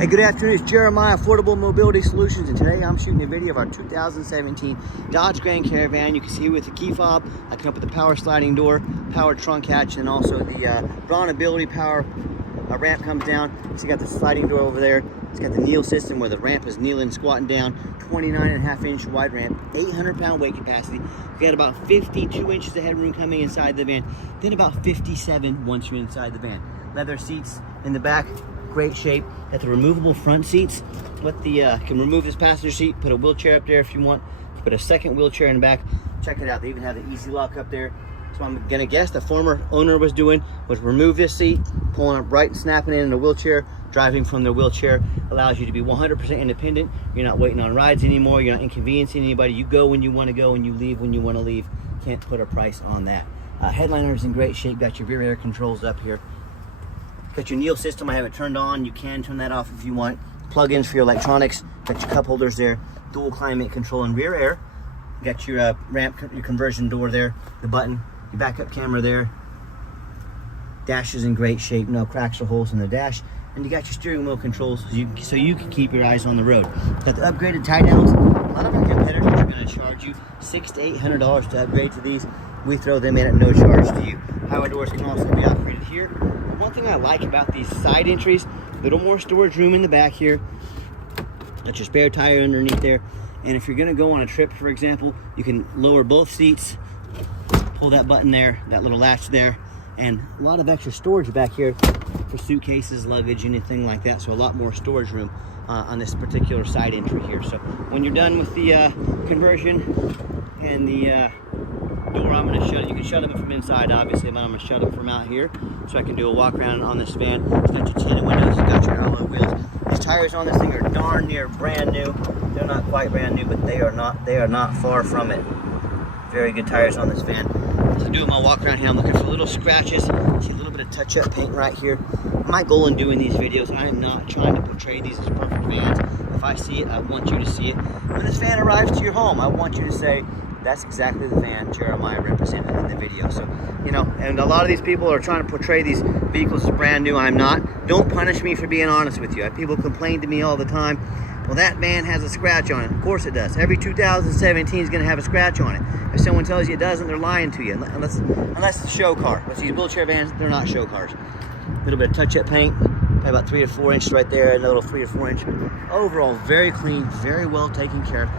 Hey, good afternoon. It's Jeremiah, Affordable Mobility Solutions, and today I'm shooting a video of our 2017 Dodge Grand Caravan. You can see with the key fob, I come up with the power sliding door, power trunk hatch, and also the drawability power ramp comes down. So you got the sliding door over there. It's got the kneel system where the ramp is kneeling, squatting down. 29.5-inch wide ramp, 800-pound weight capacity. We got about 52 inches of headroom coming inside the van, then about 57 once you're inside the van. Leather seats in the back, great shape. Got the removable front seats. Can remove this passenger seat, put a wheelchair up there if you want. Put a second wheelchair in the back. Check it out. They even have the easy lock up there. So I'm gonna guess the former owner was remove this seat, pulling up right and snapping in a wheelchair. Driving from the wheelchair allows you to be 100% independent. You're not waiting on rides anymore. You're not inconveniencing anybody. You go when you want to go and you leave when you want to leave. Can't put a price on that. Headliner is in great shape. Got your rear air controls up here. Got your kneel system. I have it turned on. You can turn that off if you want. Plug-ins for your electronics. Got your cup holders there. Dual climate control and rear air. Got your ramp, your conversion door there. The button. Your backup camera there. Dash is in great shape. No cracks or holes in the dash. And you got your steering wheel controls so you can keep your eyes on the road. Got the upgraded tie downs. A lot of our competitors are going to charge you $600 to $800 to upgrade to these. We throw them in at no charge to you. Power doors can also be operated here. One thing I like about these side entries, a little more storage room in the back here. Got your spare tire underneath there. And if you're going to go on a trip, for example, you can lower both seats, pull that button there, that little latch there, and a lot of extra storage back here for suitcases, luggage, anything like that. So a lot more storage room on this particular side entry here. So when you're done with the conversion and the door, I'm going to shut it. You can shut them from inside, obviously, but I'm going to shut them from out here so I can do a walk around on this van. It's got your tinted windows, it's got your alloy wheels. These tires on this thing are darn near brand new. They're not quite brand new, but they are not far from it. Very good tires on this van. So doing my walk around here, I'm looking for little scratches. See a little bit of touch-up paint right here. My goal in doing these videos, I am not trying to portray these as perfect vans. If I see it, I want you to see it. When this van arrives to your home, I want you to say, that's exactly the van Jeremiah represented in the video. So, you know, and a lot of these people are trying to portray these vehicles as brand new. I'm not. Don't punish me for being honest with you. People complain to me all the time. Well, that van has a scratch on it. Of course it does. Every 2017 is going to have a scratch on it. If someone tells you it doesn't, they're lying to you. Unless it's a show car. But these wheelchair vans, they're not show cars. A little bit of touch-up paint. Probably about 3 to 4 inches right there. Another little 3 to 4 inch. Overall, very clean, very well taken care of.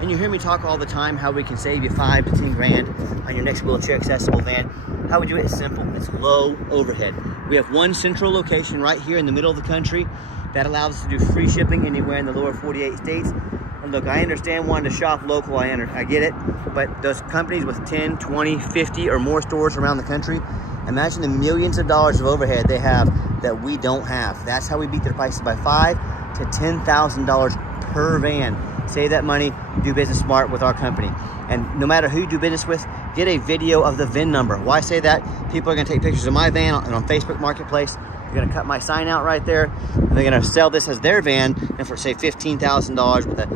And you hear me talk all the time how we can save you 5 to 10 grand on your next wheelchair accessible van. How we do it is simple. It's low overhead. We have one central location right here in the middle of the country that allows us to do free shipping anywhere in the lower 48 states. And look, I understand wanting to shop local, I get it, but those companies with 10, 20, 50 or more stores around the country, imagine the millions of dollars of overhead they have that we don't have. That's how we beat their prices by $5,000 to $10,000 per van. Save that money, do business smart with our company. And no matter who you do business with, get a video of the VIN number. Why say that? People are gonna take pictures of my van on Facebook Marketplace. They're gonna cut my sign out right there, and they're gonna sell this as their van, and for say $15,000 with a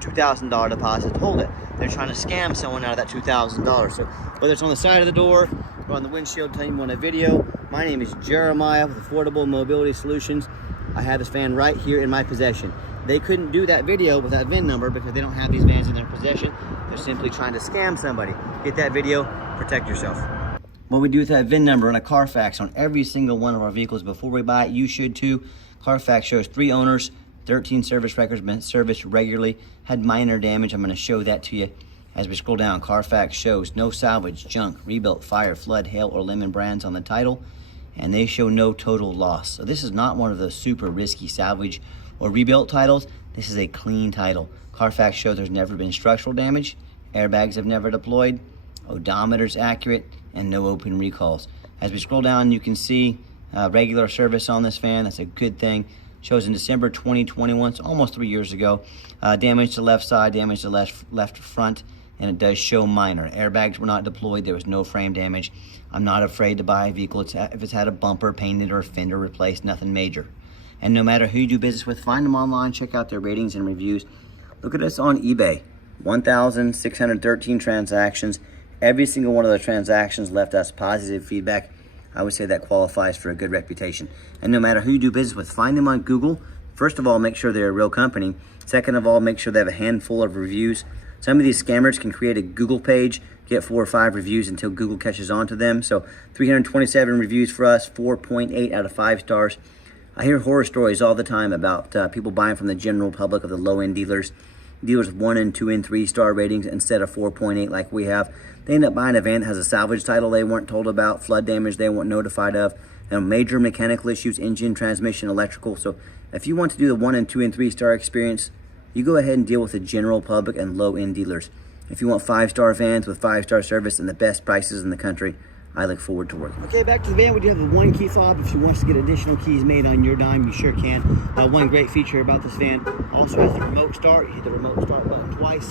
$2,000 deposit to hold it. They're trying to scam someone out of that $2,000. So whether it's on the side of the door or on the windshield telling you on a video, my name is Jeremiah with Affordable Mobility Solutions. I have this van right here in my possession. They couldn't do that video with that VIN number because they don't have these vans in their possession. They're simply trying to scam somebody. Get that video, protect yourself. What we do with that VIN number and a Carfax on every single one of our vehicles before we buy it, you should too. Carfax shows 3 owners, 13 service records, been serviced regularly, had minor damage. I'm going to show that to you as we scroll down. Carfax shows no salvage, junk, rebuilt, fire, flood, hail, or lemon brands on the title, and they show no total loss. So this is not one of those super risky salvage or rebuilt titles. This is a clean title. Carfax shows there's never been structural damage, airbags have never deployed, odometer's accurate, and no open recalls. As we scroll down, you can see regular service on this van. That's a good thing. Shows in December 2021, so almost 3 years ago. Damage to left side, damage to left front, and it does show minor. Airbags were not deployed. There was no frame damage. I'm not afraid to buy a vehicle if it's had a bumper painted or a fender replaced, nothing major. And no matter who you do business with, find them online, check out their ratings and reviews. Look at us on eBay. 1,613 transactions. Every single one of the transactions left us positive feedback. I would say that qualifies for a good reputation. And no matter who you do business with, find them on Google, First of all, make sure they're a real company. Second of all, make sure they have a handful of reviews. Some of these scammers can create a Google page, get 4 or 5 reviews until Google catches on to them. So 327 reviews for us, 4.8 out of 5 stars. I hear horror stories all the time about people buying from the general public of the low-end dealers with 1 and 2 and 3 star ratings instead of 4.8 like we have. They end up buying a van that has a salvage title they weren't told about, flood damage they weren't notified of, and major mechanical issues, engine, transmission, electrical. So if you want to do the 1 and 2 and 3 star experience, you go ahead and deal with the general public and low-end dealers. If you want 5-star vans with 5-star service and the best prices in the country, I look forward to working. Okay, back to the van. We do have the 1 key fob. If you want to get additional keys made on your dime, you sure can. One great feature about this van also has the remote start. You hit the remote start button twice,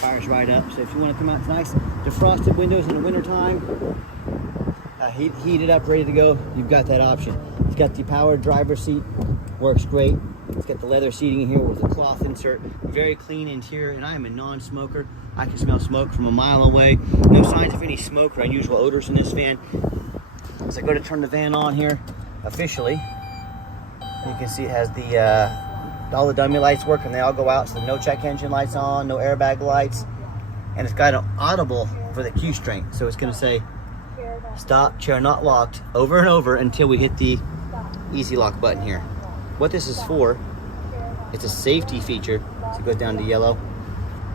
fires right up. So if you want to come out, it's nice. Defrosted windows in the wintertime, heated up, ready to go. You've got that option. It's got the power driver's seat, works great. It's got the leather seating in here with a cloth insert. Very clean interior, and I am a non-smoker. I can smell smoke from a mile away. No signs of any smoke or unusual odors in this van. As I go to turn the van on here, officially, you can see it has the all the dummy lights work, and they all go out. So no check engine lights on, no airbag lights, and it's got an audible for the Q strength. So it's going to say, "Stop, chair not locked," over and over until we hit the easy lock button here. What this is for, it's a safety feature. So it goes down to yellow.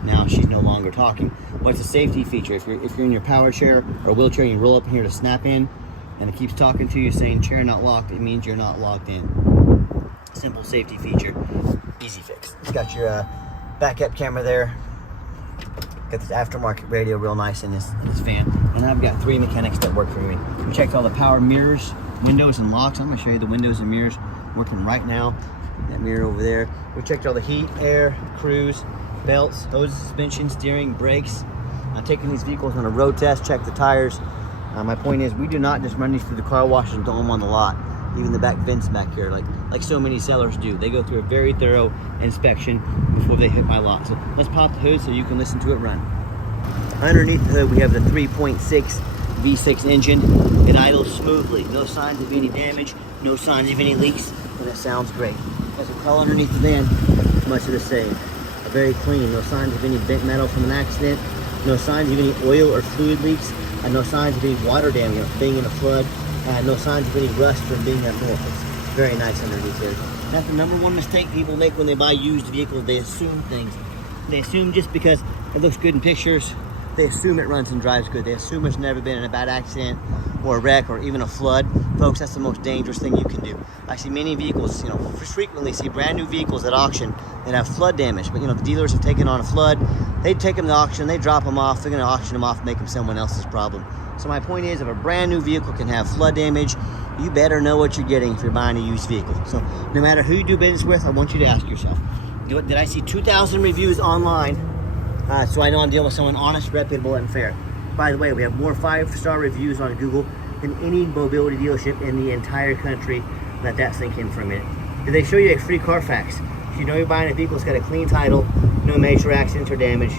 Now she's no longer talking. What's a safety feature? If you're in your power chair or wheelchair and you roll up here to snap in, and it keeps talking to you saying chair not locked, it means you're not locked in. Simple safety feature, easy fix. It's got your backup camera there. Got this aftermarket radio real nice in this van. And I've got 3 mechanics that work for me. We checked all the power mirrors, windows, and locks. I'm gonna show you the windows and mirrors working right now. That mirror over there. We checked all the heat, air, cruise, belts, hoses, suspension, steering, brakes. I'm taking these vehicles on a road test, check the tires. My point is, we do not just run these through the car wash and throw them on the lot. Even the back vents back here, like so many sellers do. They go through a very thorough inspection before they hit my lot. So let's pop the hood so you can listen to it run. Underneath the hood, we have the 3.6 V6 engine. It idles smoothly. No signs of any damage, no signs of any leaks, and it sounds great. As we crawl underneath the van, much of the same. Very clean, no signs of any bent metal from an accident, no signs of any oil or fluid leaks, and no signs of any water damage from being in a flood, and no signs of any rust from being up north. It's very nice underneath there. That's the number one mistake people make when they buy used vehicles. They assume things. They assume just because it looks good in pictures, they assume it runs and drives good. They assume it's never been in a bad accident or a wreck or even a flood. Folks, that's the most dangerous thing you can do. I see many vehicles, frequently see brand new vehicles at auction that have flood damage. But the dealers have taken on a flood. They take them to auction, they drop them off, they're gonna auction them off and make them someone else's problem. So my point is, if a brand new vehicle can have flood damage, you better know what you're getting if you're buying a used vehicle. So no matter who you do business with, I want you to ask yourself, did I see 2,000 reviews online? So I know I'm dealing with someone honest, reputable, and fair. By the way, we have more 5-star reviews on Google than any mobility dealership in the entire country. Let that sink in for a minute. Did they show you a free Carfax? So you know you're buying a vehicle that's got a clean title, no major accidents or damage,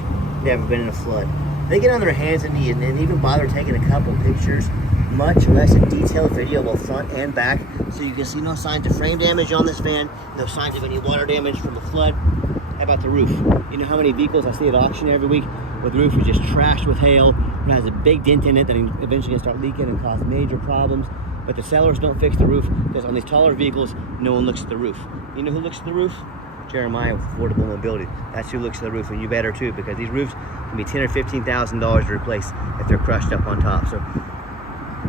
never been in a flood. They get on their hands and knees and even bother taking a couple pictures, much less a detailed video both front and back, so you can see no signs of frame damage on this van, no signs of any water damage from the flood. How about the roof? You know how many vehicles I see at auction every week where the roof is just trashed with hail and has a big dent in it that eventually gonna start leaking and cause major problems. But the sellers don't fix the roof because on these taller vehicles, no one looks at the roof. You know who looks at the roof? Jeremiah with Affordable Mobility. That's who looks at the roof, and you better too, because these roofs can be $10,000 or $15,000 to replace if they're crushed up on top. So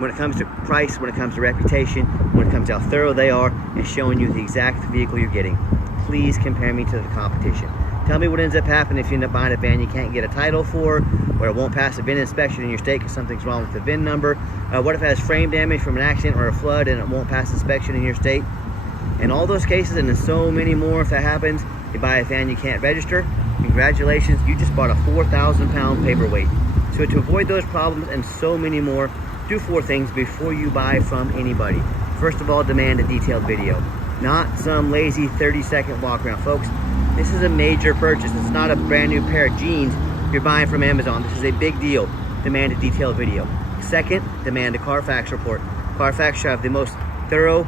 when it comes to price, when it comes to reputation, when it comes to how thorough they are and showing you the exact vehicle you're getting, please compare me to the competition. Tell me what ends up happening if you end up buying a van you can't get a title for, or it won't pass a VIN inspection in your state because something's wrong with the VIN number. What if it has frame damage from an accident or a flood and it won't pass inspection in your state? In all those cases, and in so many more, if that happens, you buy a van you can't register, congratulations, you just bought a 4,000-pound paperweight. So to avoid those problems and so many more, do 4 things before you buy from anybody. First of all, demand a detailed video. Not some lazy 30-second walk around. Folks, this is a major purchase. It's not a brand new pair of jeans you're buying from Amazon. This is a big deal. Demand a detailed video. Second, demand a Carfax report. Carfax should have the most thorough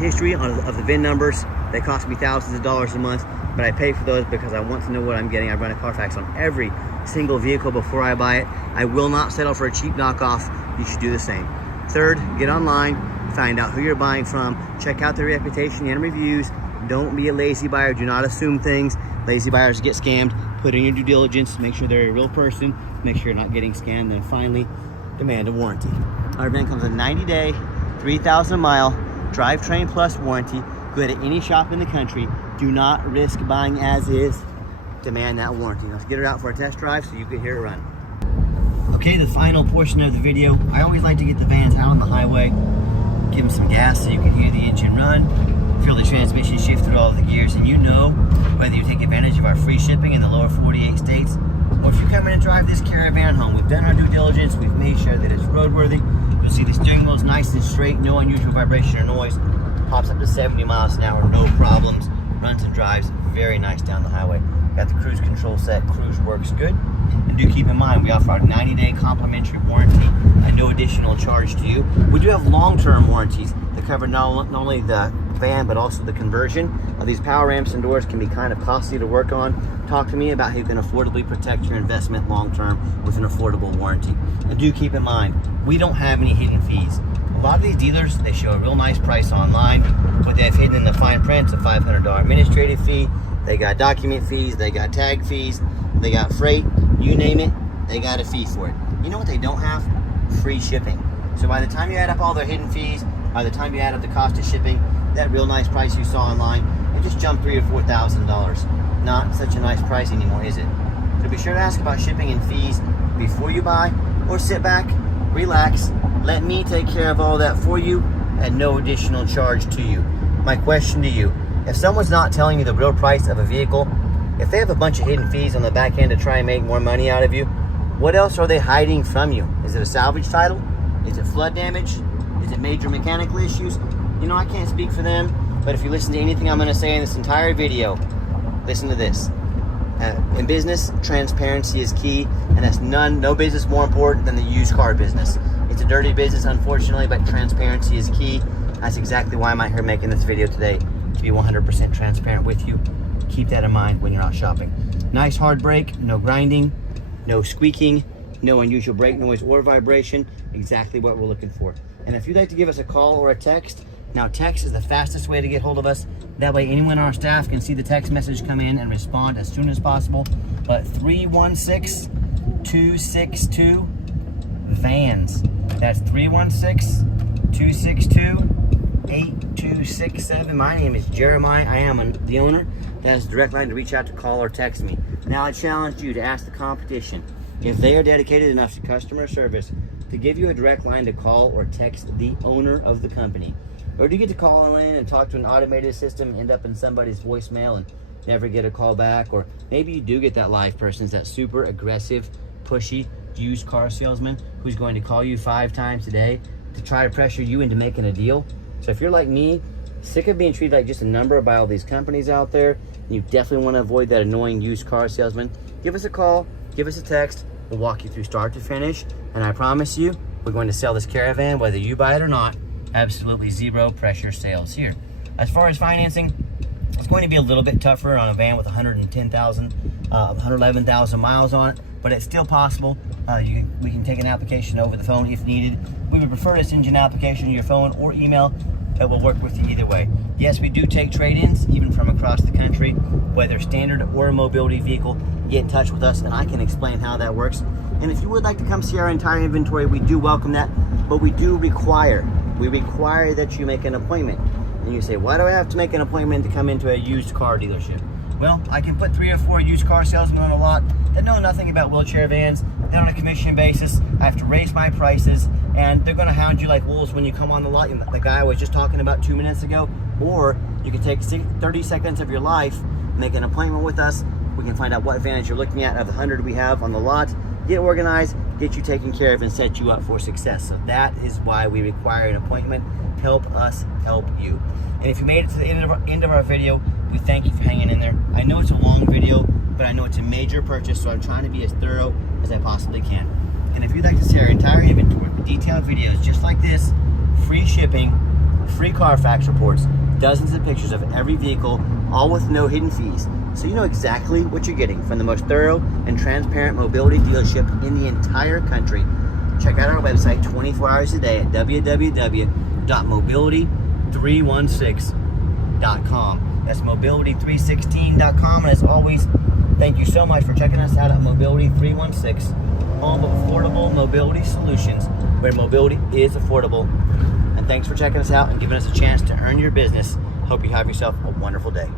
history of the VIN numbers. They cost me thousands of dollars a month, but I pay for those because I want to know what I'm getting. I run a Carfax on every single vehicle before I buy it. I will not settle for a cheap knockoff. You should do the same. Third, get online, find out who you're buying from, check out their reputation and reviews. Don't be a lazy buyer. Do not assume things. Lazy buyers get scammed. Put in your due diligence, make sure they're a real person, make sure you're not getting scammed, and finally, demand a warranty. Our van comes with a 90-day, 3,000 mile drivetrain plus warranty. Good at any shop in the country. Do not risk buying as is. Demand that warranty. Let's get it out for a test drive so you can hear it run. Okay, the final portion of the video. I always like to get the vans out on the highway, give them some gas so you can hear the engine run, feel the transmission shift through all of the gears, and you know whether you take advantage of our free shipping in the lower 48 states, or if you come in and drive this Caravan home. We've done our due diligence, we've made sure that it's roadworthy. You'll see the steering wheel is nice and straight, no unusual vibration or noise, pops up to 70 miles an hour, no problems, runs and drives very nice down the highway. Got the cruise control set, cruise works good. And do keep in mind, we offer our 90-day complimentary warranty at no additional charge to you. We do have long-term warranties that cover not only the van, but also the conversion. These power ramps and doors can be kind of costly to work on. Talk to me about how you can affordably protect your investment long-term with an affordable warranty. And do keep in mind, we don't have any hidden fees. A lot of these dealers, they show a real nice price online, but they have hidden in the fine print a $500 administrative fee. They got document fees, they got tag fees, they got freight, you name it, they got a fee for it. You know what they don't have? Free shipping. So by the time you add up all their hidden fees, by the time you add up the cost of shipping, that real nice price you saw online, it just jumped $3,000 or $4,000. Not such a nice price anymore, is it? So be sure to ask about shipping and fees before you buy, or sit back, relax, let me take care of all that for you at no additional charge to you. My question to you, if someone's not telling you the real price of a vehicle, if they have a bunch of hidden fees on the back end to try and make more money out of you, what else are they hiding from you? Is it a salvage title? Is it flood damage? Is it major mechanical issues? You know, I can't speak for them, but if you listen to anything I'm going to say in this entire video, listen to this. In business, transparency is key, and that's no business more important than the used car business. It's a dirty business, unfortunately, but transparency is key. That's exactly why I'm out here making this video today, to be 100% transparent with you. Keep that in mind when you're out shopping. Nice hard brake, no grinding, no squeaking, no unusual brake noise or vibration. Exactly what we're looking for. And if you'd like to give us a call or a text, now text is the fastest way to get hold of us. That way anyone on our staff can see the text message come in and respond as soon as possible. But 316-262-VANS. That's 316-262-8267. My name is Jeremiah. I am the owner. That's the direct line to reach out to call or text me. Now I challenge you to ask the competition, if they are dedicated enough to customer service, to give you a direct line to call or text the owner of the company. Or do you get to call in and talk to an automated system, end up in somebody's voicemail and never get a call back? Or maybe you do get that live person, that super aggressive, pushy used car salesman who's going to call you 5 times a day to try to pressure you into making a deal. So if you're like me, sick of being treated like just a number by all these companies out there, and you definitely want to avoid that annoying used car salesman, give us a call, give us a text. We'll walk you through start to finish, and I promise you, we're going to sell this Caravan whether you buy it or not. Absolutely zero pressure sales here. As far as financing, it's going to be a little bit tougher on a van with 111,000 miles on it, but it's still possible. We can take an application over the phone if needed. We would prefer to send you an application to your phone or email. That will work with you either way. Yes, we do take trade-ins, even from across the country, whether standard or a mobility vehicle. Get in touch with us and I can explain how that works. And if you would like to come see our entire inventory, we do welcome that, but we require that you make an appointment. And you say, why do I have to make an appointment to come into a used car dealership? Well, I can put 3 or 4 used car salesmen on a lot that know nothing about wheelchair vans. They're on a commission basis. I have to raise my prices, and they're going to hound you like wolves when you come on the lot. The guy I was just talking about 2 minutes ago. Or you can take 30 seconds of your life, make an appointment with us. We can find out what advantage you're looking at of the 100 we have on the lot, get organized, get you taken care of, and set you up for success. So that is why we require an appointment. Help us help you. And if you made it to the end of our video, we thank you for hanging in there. I know it's a long video, but I know it's a major purchase, so I'm trying to be as thorough as I possibly can. And if you'd like to see our entire inventory with detailed videos just like this, free shipping, free Carfax reports, dozens of pictures of every vehicle, all with no hidden fees. So you know exactly what you're getting from the most thorough and transparent mobility dealership in the entire country. Check out our website 24 hours a day at www.mobility316.com. That's mobility316.com. And as always, thank you so much for checking us out at Mobility 316, home of affordable mobility solutions, where mobility is affordable. And thanks for checking us out and giving us a chance to earn your business. Hope you have yourself a wonderful day.